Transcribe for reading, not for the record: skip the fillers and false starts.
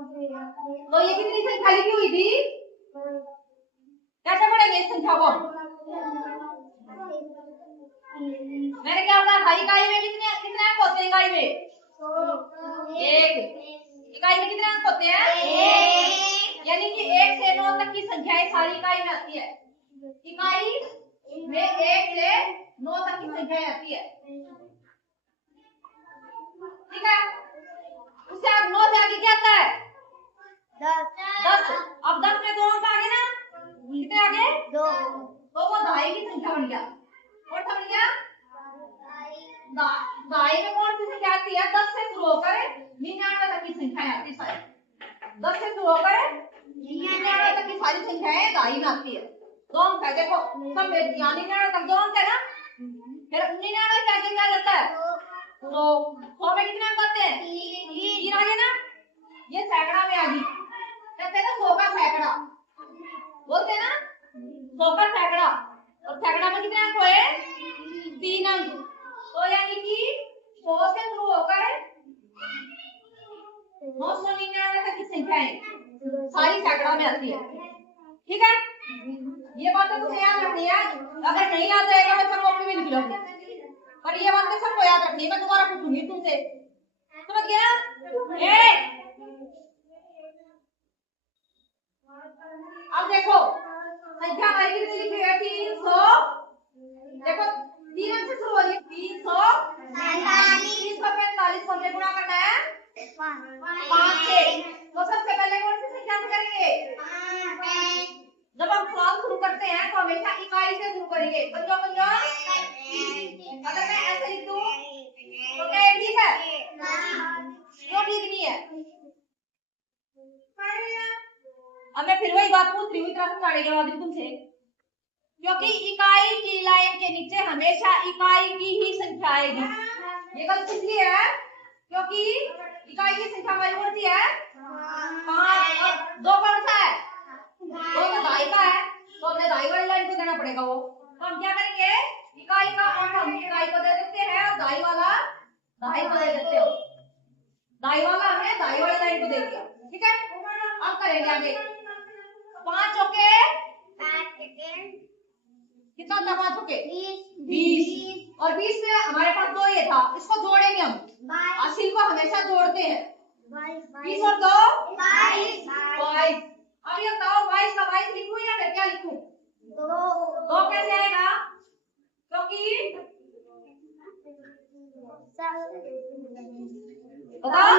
तो ये कितनी संख्या लिखी हुई थी? कैसे पढ़ेंगे इस संख्या को? मैंने क्या बताया था? इकाई में कितने अंक होते हैं? इकाई में एक। इकाई में कितने अंक होते हैं? एक। यानी कि 1 से 9 तक की संख्याएं सारी इकाई में आती है। इकाई में 1 से 9 तक की संख्याएं आती है, ठीक है। उससे आगे 9 से आगे क्या आता है? 10। अब 10 में 2 अंक आगे ना, कितने आगे? 2। तो वो दहाई की संख्या बन गया। और समझ गया? दहाई में कौन सी संख्या आती है? 10 से शुरू होकर 99 तक की संख्याएं आती है सारी। 10 से शुरू होकर 99 तक की सारी संख्याएं दहाई में आती है। 2 अंक है, देखो सब 99 तक 2 अंक है ना, फिर 99 से आगे क्या जाता है? तो 100 में कितने अंक आते हैं? 3 आगे ना, ये सैकड़ा में आ गई। कहते हैं ना 100 का सैकड़ा, बोलते हैं ना 100 का सैकड़ा। और सैकड़ा में कितने अंक हुए? 3 अंक। तो यानी कि 100 से शुरू होकर 999 तक की संख्याएं सारी सैकड़ा में आती है, ठीक है। ये बातें तो याद रखनी है। अगर नहीं याद रहेगा तो सब कॉपी में लिख लो, पर ये बातें सबको याद रखनी है। मैं दोबारा पूछूंगी तुमसे, समझ गया? अब देखो संख्या हमारी कितनी लिखी है? 300। देखो 3 अंक से शुरू हो रही है। 345 को हमें गुणा करना है 5 से। तो सबसे पहले कौन सी संख्या से करेंगे? जब हम सवाल शुरू करते हैं तो हमेशा इकाई से शुरू करेंगे। पंजो पंजो, अगर मैं ऐसे लिख दूं तो क्या ये ठीक है? क्यों ठीक नहीं है? अब मैं फिर वही बात पूछ रही हूँ इतना समझाने के बाद तुमसे, क्योंकि इकाई की लाइन के नीचे हमेशा इकाई की ही संख्या आएगी। ये गलत इसलिए है क्योंकि इकाई की संख्या हमारी कौन सी है? 5। और 2 कौन सा है? 2 तो दहाई का है, तो हमें दहाई वाली लाइन को देना पड़ेगा वो। तो हम क्या करेंगे? इकाई का अंक हम इकाई को दे देते हैं और दहाई वाला दहाई को दे देते हो। दहाई वाला हमने दहाई वाली लाइन को दे दिया, ठीक है। अब करेंगे आगे। 5 चौके कितना था? 5 चौके 20। और 20 में हमारे पास 2 ये था, इसको जोड़ेंगे हम। असील को हमेशा जोड़ते हैं। 20 और 2 22। अब ये बताओ 22 का 22 लिखूं या फिर क्या लिखूं? 2 कैसे आएगा? क्योंकि बताओ